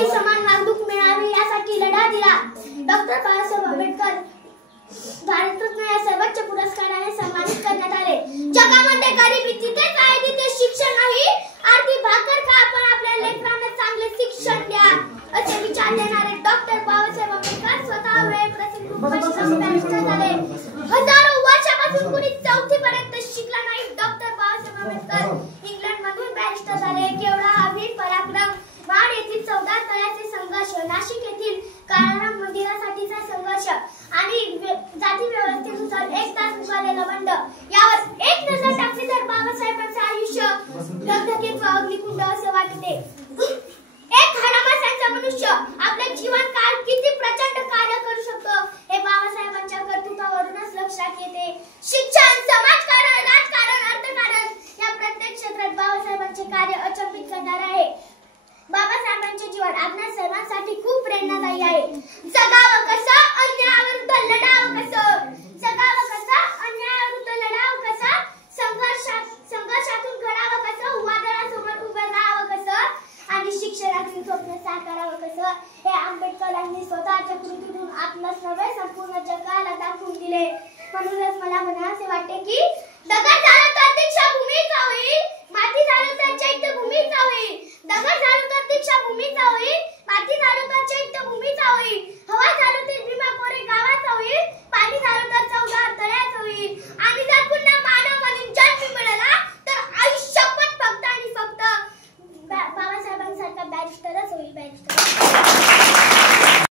सर्वांनाही समान वागणूक मिळावी यासाठी लढा दिला. डॉक्टर बाबासाहेब आंबेडकर भारतरत्न या सर्वोच्च पुरस्काराने सन्मानित करण्यात आले. जगामध्ये गरिबी तिथेच आहे जिथे शिक्षण नाही. आरती भाकर का आपण आपल्या लेकरांना चांगले शिक्षण द्या असे विचार देणारे डॉक्टर बाबासाहेब आंबेडकर स्वतः वेळ बॅरिस्टर झाले. हजारो वर्षापासून कुणी 4थी पर्यंत शिकला नाही. डॉक्टर बाबासाहेब आंबेडकर इंग्लंड मधून बॅरिस्टर झाले. केवढा हा वीर पराक्रम. माड येथील 14 तळ्याचे संघर्ष, नाशिक येथील काळाराम मंदिरासाठीचा संघर्ष आणि जाती व्यवस्थेनुसार 1 तास उगालेला बंड यावर एक नजर टाकली तर बाबासाहेबांचे आयुष्य धगधगीत व अग्निकुंड असे वाटते. एक हाडामासांचा मनुष्य आपले जीवन काळ किती प्रचंड कार्य करू शकतो हे बाबासाहेबांच्या कर्तृत्वावरूनच लक्षात येते. शिक्षण, समाजकारण, राजकारण, अर्थकारण या प्रत्येक क्षेत्रात बाबासाहेबांचे कार्य अचंबित करणारे आहे. बाबासाहेबांचे जीवन आपल्या सर्वांसाठी खूप प्रेरणादायी आहे. जगावं कसं, अन्यायाविरुद्ध लढावं कसं, जगावं कसं, अन्यायाविरुद्ध लढावं कसं, संघर्षातून घडावं कसं, वादळासमोर उभं राहावं कसं आणि शिक्षणातून स्वप्न साकारावं कसं हे आंबेडकरांनी स्वतःच्या कृतीतून आपणास नवे